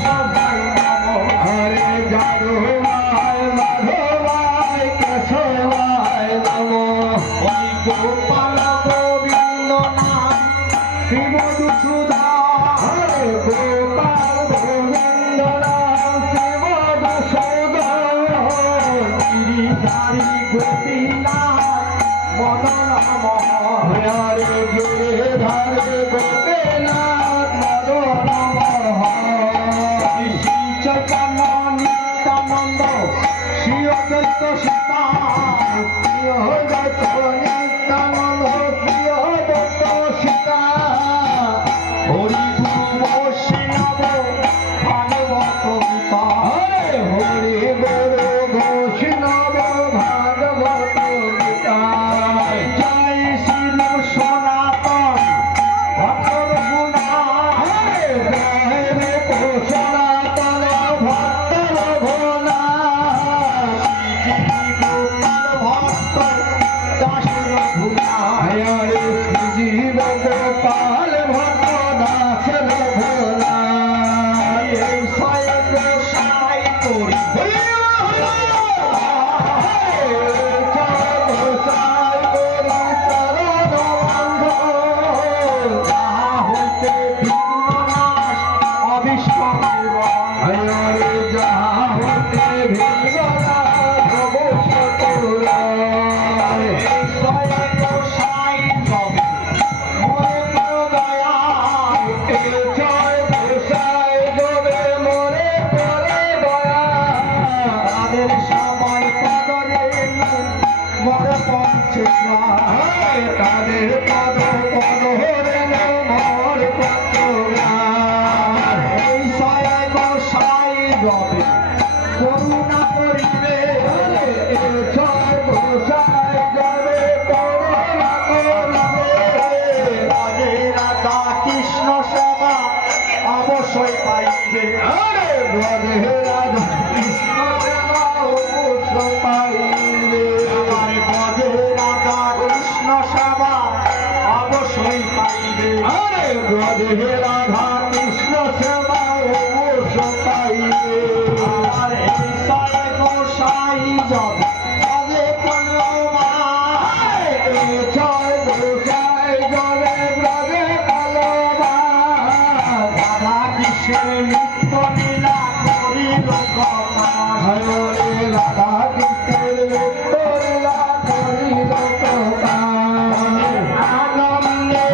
সবাই নম হরে যাদবায় মাধবায় কেশবায় নম ওই গোপাল গোবিন্দ নাম শ্রী মধুসূদন হরে গোপাল গোবিন্দ নাম শ্রী মধুসূদন গিরিধারী গোপীনাথ মদন মোহন হরে গিরিধারী গোপীনাথ মদন মোহন শ্রী চৈতন্য নিত্যানন্দ শ্রী অদ্বৈত সীতা শ্রী অদ্বৈত নিত্যানন্দ শ্রী অদ্বৈত সীতা হরি গুরু বৈষ্ণব ভাগবত গীতা হরি গুরু বৈষ্ণব ভাগবত গীতা জয় শিল সনাতন ভক্তর গুণা জয় রে সনাতন ভক্তর গুণা ভক্ত দাসের ভুলা হরে জীব গোপাল ভক্ত দাসের ভোলা এই স্বয়ং সাই করি তাদের পদ পদ হরে মর পত্রার এই সয় গোসাই রবে করুণা করিবে এই সয় গোসাই রবে করুণা করিবে রাধে রাধা কৃষ্ণ সেবা অবশ্যই পাইবে রাধে রাধা কৃষ্ণ সেবা অবশ্যই পাইবে আমার পদে রাধা কৃষ্ণ সেবা অবশ্যই পাইবে রাধে রাধা কৃষ্ণ সেবা